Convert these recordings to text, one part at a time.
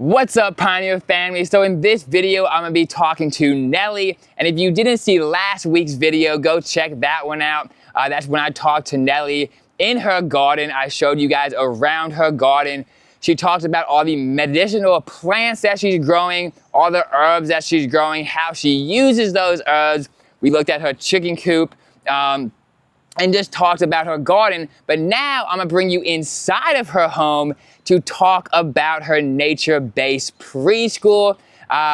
What's up, Pineal family? So in this video, I'm gonna be talking to Nelly. And if you didn't see last week's video, go check that one out. That's when I talked to Nelly in her garden. I showed you guys around her garden. She talked about all the medicinal plants that she's growing, all the herbs that she's growing, how she uses those herbs. We looked at her chicken coop. And just talked about her garden, but now I'm gonna bring you inside of her home to talk about her nature-based preschool,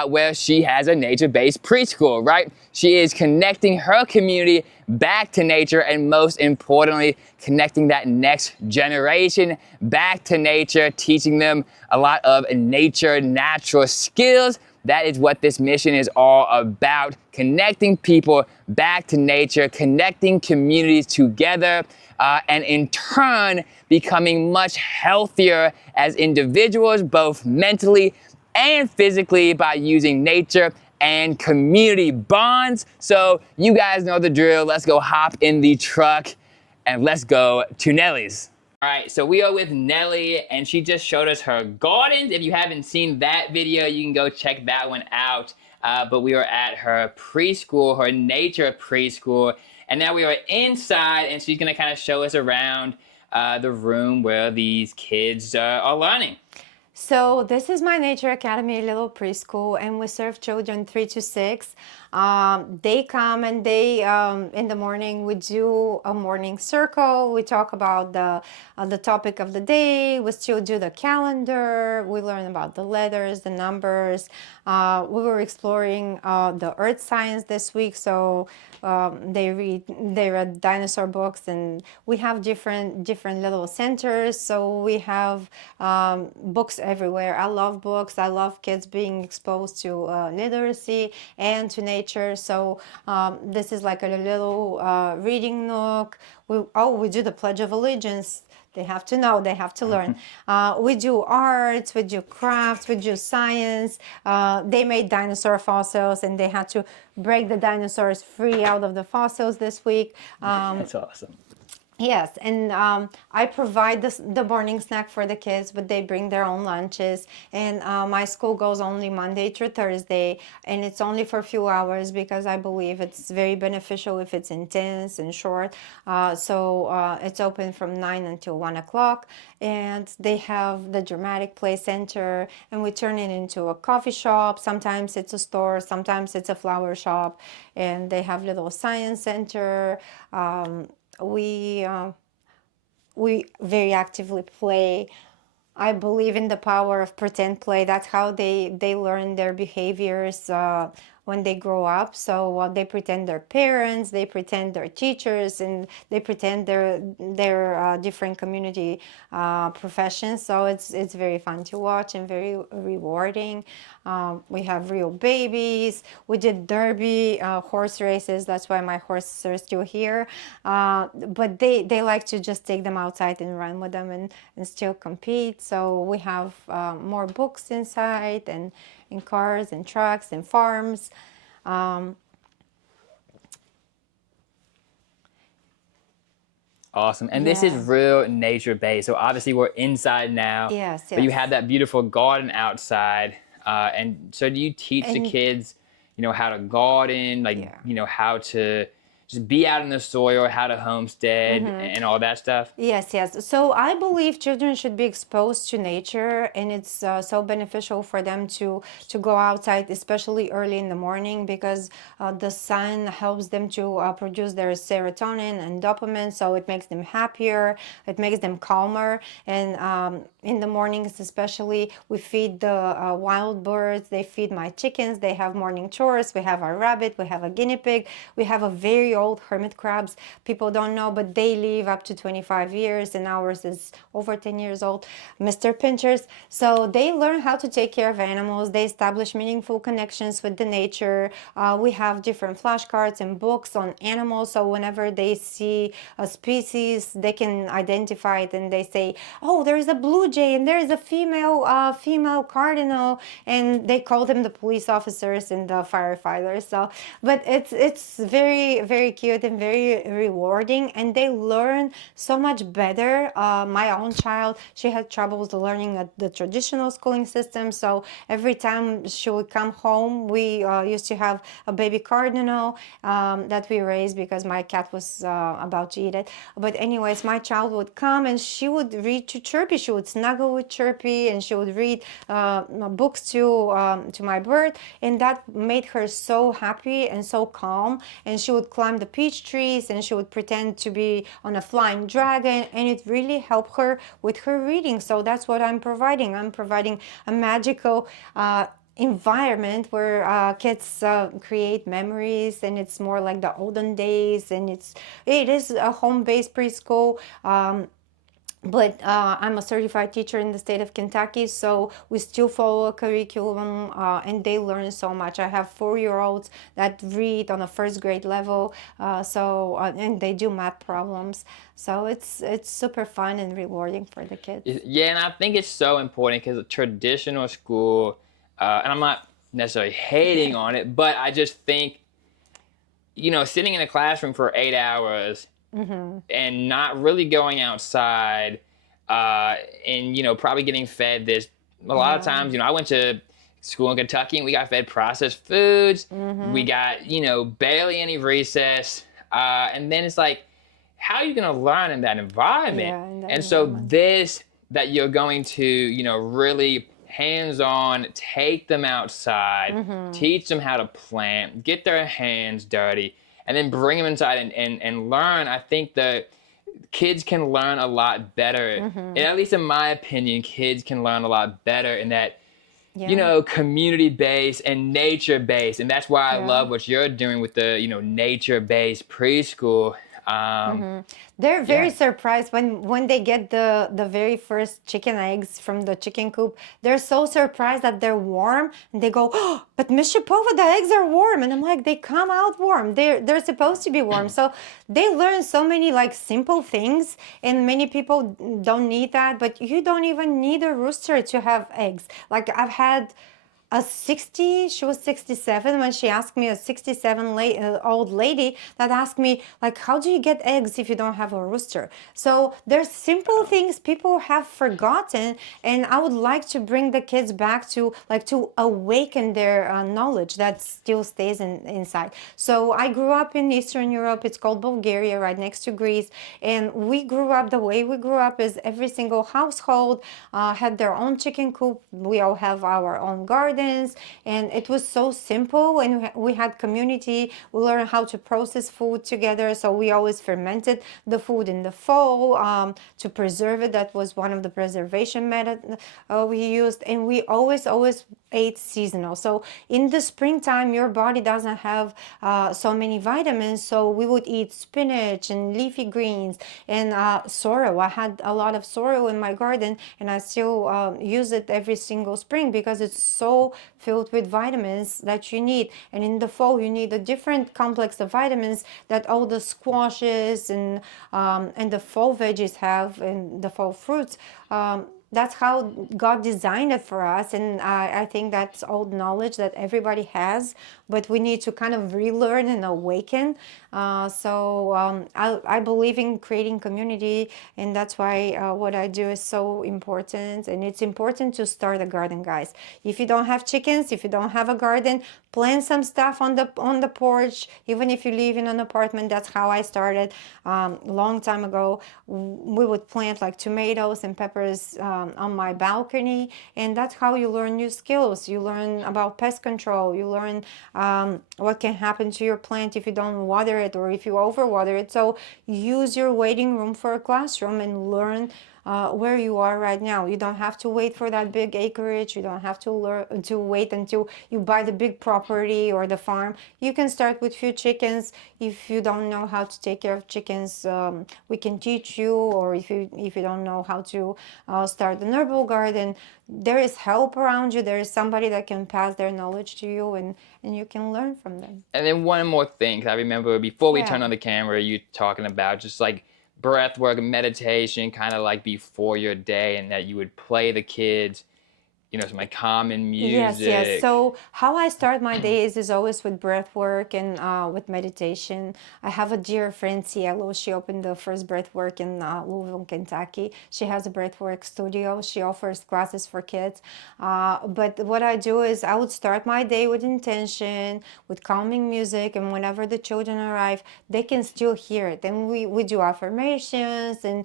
where she has a nature-based preschool, right? She is connecting her community back to nature, and most importantly, connecting that next generation back to nature, teaching them a lot of natural skills. That is what this mission is all about, connecting people back to nature, connecting communities together, and in turn, becoming much healthier as individuals, both mentally and physically, by using nature and community bonds. So you guys know the drill. Let's go hop in the truck and let's go to Nelly's. All right, so we are with Nelly, and she just showed us her gardens. If you haven't seen that video, you can go check that one out. But we are at her preschool, her nature preschool, and now we are inside, and she's gonna kind of show us around the room where these kids are learning. So this is my Nature Academy little preschool, and we serve children 3 to 6. They come and they in the morning we do a morning circle. We talk about the topic of the day. We still do the calendar. We learn about the letters, the numbers. We were exploring the earth science this week, so they read dinosaur books, and we have different little centers. So we have books everywhere. I love books. I love kids being exposed to literacy and to nature. So this is like a little reading nook. We do the Pledge of Allegiance. They have to know, they have to learn. We do arts, we do crafts, we do science. They made dinosaur fossils, and they had to break the dinosaurs free out of the fossils this week. That's awesome. Yes, and I provide the morning snack for the kids, but they bring their own lunches. And my school goes only Monday through Thursday, and it's only for a few hours because I believe it's very beneficial if it's intense and short. So it's open from 9 until 1 o'clock, and they have the dramatic play center, and we turn it into a coffee shop. Sometimes it's a store, sometimes it's a flower shop, and they have little science center. We very actively play. I believe in the power of pretend play. That's how they learn their behaviors when they grow up. So they pretend they're parents, they pretend they're teachers, and they pretend they're different community professions. So it's very fun to watch and very rewarding. We have real babies. We did derby, horse races. That's why my horses are still here. But they like to just take them outside and run with them and still compete. So we have more books inside, and in cars and trucks and farms. Awesome. And this is real nature-based. So obviously we're inside now. Yes, But you yes. have that beautiful garden outside. And so do you teach the kids, how to garden, how to just be out in the soil, how to homestead, and all that stuff? Yes, yes. So I believe children should be exposed to nature, and it's so beneficial for them to go outside, especially early in the morning, because the sun helps them to produce their serotonin and dopamine, so it makes them happier, it makes them calmer. And in the mornings especially, we feed the wild birds, they feed my chickens, they have morning chores, we have our rabbit, we have a guinea pig, we have a very old hermit crabs. People don't know, but they live up to 25 years, and ours is over 10 years old, Mr. Pinchers. So they learn how to take care of animals. They establish meaningful connections with the nature. We have different flashcards and books on animals, so whenever they see a species, they can identify it, and they say, oh, there is a blue jay, and there is a female cardinal, and they call them the police officers and the firefighters. So, but it's very very cute and very rewarding, and they learn so much better. My own child, she had troubles learning at the traditional schooling system, so every time she would come home, we used to have a baby cardinal that we raised because my cat was about to eat it. But anyways, my child would come and she would read to Chirpy. She would snuggle with Chirpy, and she would read books to my bird, and that made her so happy and so calm. And she would climb the peach trees, and she would pretend to be on a flying dragon, and it really helped her with her reading. So that's what I'm providing. I'm providing a magical environment where kids create memories, and it's more like the olden days, and it is a home-based preschool. But I'm a certified teacher in the state of Kentucky, so we still follow a curriculum, and they learn so much. I have 4-year-olds that read on a first grade level, and they do math problems. So it's super fun and rewarding for the kids. Yeah, and I think it's so important because a traditional school, and I'm not necessarily hating on it, but I just think, sitting in a classroom for 8 hours and not really going outside, and probably getting fed this. A lot of times, I went to school in Kentucky and we got fed processed foods. We got, barely any recess, and then it's like, how are you going to learn in that environment? Yeah, in that and so environment. this that you're going to, really hands-on, take them outside, teach them how to plant, get their hands dirty, and then bring them inside and learn. I think that kids can learn a lot better. And at least in my opinion, kids can learn a lot better in that, community-based and nature-based. And that's why I love what you're doing with the, nature-based preschool. They're very surprised when they get the very first chicken eggs from the chicken coop. They're so surprised that they're warm, and they go, "Oh, but Miss Shapova, the eggs are warm." And I'm like, "They come out warm. They're supposed to be warm." So they learn so many like simple things, and many people don't need that. But you don't even need a rooster to have eggs. Like I've had she was 67 when she asked me, a 67-old lady that asked me, like, how do you get eggs if you don't have a rooster? So there's simple things people have forgotten, and I would like to bring the kids back to awaken their knowledge that still stays inside. So I grew up in Eastern Europe. It's called Bulgaria, right next to Greece, and we grew up, the way we grew up is every single household had their own chicken coop. We all have our own garden, and it was so simple, and we had community. We learned how to process food together, so we always fermented the food in the fall to preserve it. That was one of the preservation methods we used, and we always ate seasonal. So in the springtime, your body doesn't have so many vitamins, so we would eat spinach and leafy greens and sorrel. I had a lot of sorrel in my garden, and I still use it every single spring because it's so filled with vitamins that you need. And in the fall, you need a different complex of vitamins that all the squashes and the fall veggies have, and the fall fruits. That's how God designed it for us, and I think that's old knowledge that everybody has, but we need to kind of relearn and awaken. I believe in creating community, and that's why what I do is so important. And it's important to start a garden, guys. If you don't have chickens, if you don't have a garden, plant some stuff on the porch. Even if you live in an apartment, that's how I started long time ago. We would plant like tomatoes and peppers on my balcony, and that's how you learn new skills. You learn about pest control. You learn what can happen to your plant if you don't water it or if you overwater it. So use your waiting room for a classroom and learn where you are right now. You don't have to wait for that big acreage. You don't have to wait until you buy the big property or the farm. You can start with few chickens. If you don't know how to take care of chickens, we can teach you. Or if you don't know how to start an herbal garden, there is help around you. There is somebody that can pass their knowledge to you, and you can learn from them. And then one more thing, 'cause I remember before we turned on the camera, you talking about just like breath work and meditation, kind of like before your day, and that you would play the kids some like calming Yes, yes. music. So how I start my days is always with breath work and with meditation. I have a dear friend, Cielo. She opened the first breath work in Louisville, Kentucky. She has a breath work studio. She offers classes for kids. But what I do is I would start my day with intention, with calming music, and whenever the children arrive, they can still hear it. And we do affirmations, and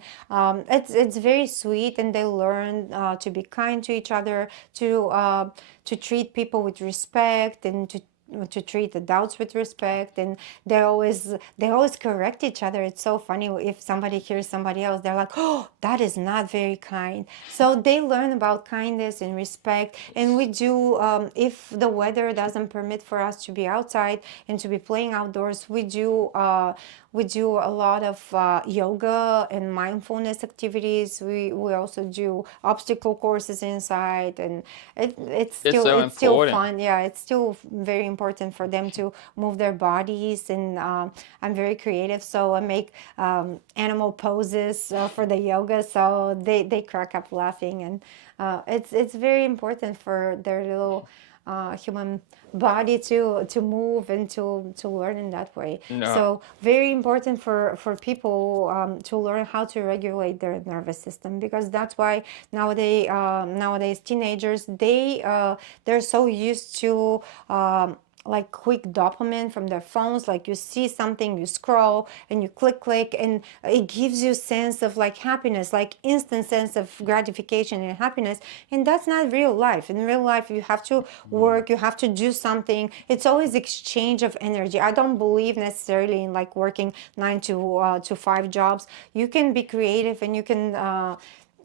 it's very sweet, and they learn to be kind to each other, to treat people with respect, and to treat adults with respect. And they always correct each other. It's so funny if somebody hears somebody else, they're like, oh, that is not very kind. So they learn about kindness and respect. And we do, if the weather doesn't permit for us to be outside and to be playing outdoors, we do a lot of yoga and mindfulness activities. We also do obstacle courses inside, and it's It's still so it's still important. fun. Yeah, it's still very important for them to move their bodies. And I'm very creative, so I make animal poses for the yoga, so they crack up laughing. And it's very important for their little human body to move and to learn in that way. No. So very important for people to learn how to regulate their nervous system, because that's why nowadays teenagers, they're so used to like quick dopamine from their phones. Like you see something, you scroll and you click, and it gives you sense of like happiness, like instant sense of gratification and happiness. And that's not real life. In real life, you have to work, you have to do something. It's always exchange of energy. I don't believe necessarily in like working 9 to 5 jobs. You can be creative, and you can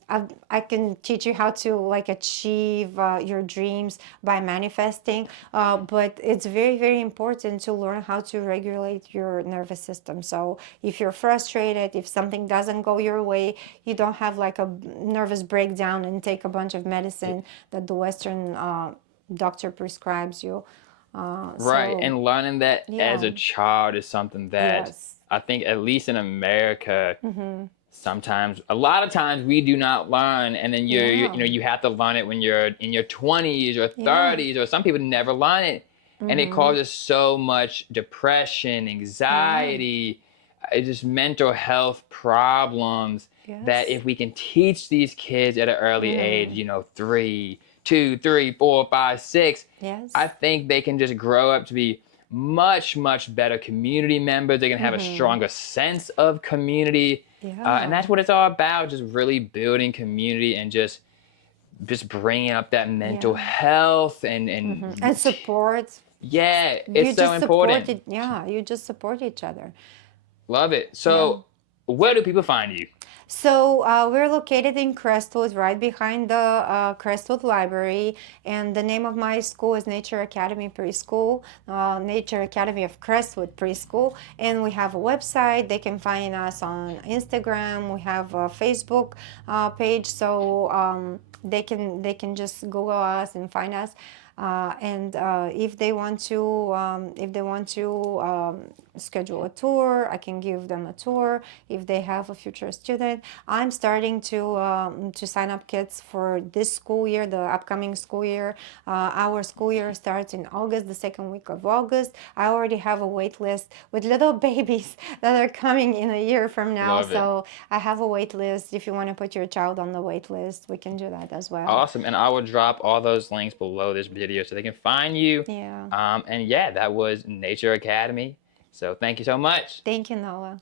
I can teach you how to like achieve your dreams by manifesting, but it's very, very important to learn how to regulate your nervous system. So if you're frustrated, if something doesn't go your way, you don't have like a nervous breakdown and take a bunch of medicine that the Western doctor prescribes you. Right. So And learning that as yeah, a child is something that yes, I think, at least in America, sometimes, a lot of times we do not learn. And then yeah, you have to learn it when you're in your 20s or yeah, 30s, or some people never learn it. And it causes so much depression, yeah, anxiety, just mental health problems, that yes, if we can teach these kids at an early age, 3, 2, 3, 4, 5, 6, I yes, think they can just grow up to be much, much better community members. They can have a stronger sense of community. And yeah, that's what it's all about, just really building community, and just bringing up that mental yeah. health. And support. Yeah, You it's so just support important. it. Yeah, you just support each other. Love it. Yeah. So where do people find you? So we're located in Crestwood, right behind the Crestwood Library, and the name of my school is Nature Academy Preschool, Nature Academy of Crestwood Preschool, and we have a website. They can find us on Instagram. We have a Facebook page, so they can just Google us and find us. And if they want to schedule a tour, I can give them a tour. If they have a future student, I'm starting to sign up kids for this school year, the upcoming school year. Our school year starts in August, the second week of August. I already have a wait list with little babies that are coming in a year from now. Love it. So I have a wait list. If you want to put your child on the wait list, we can do that as well. Awesome. And I will drop all those links below this video so they can find you. Yeah. And yeah, that was Nature Academy. So thank you so much. Thank you, Noah.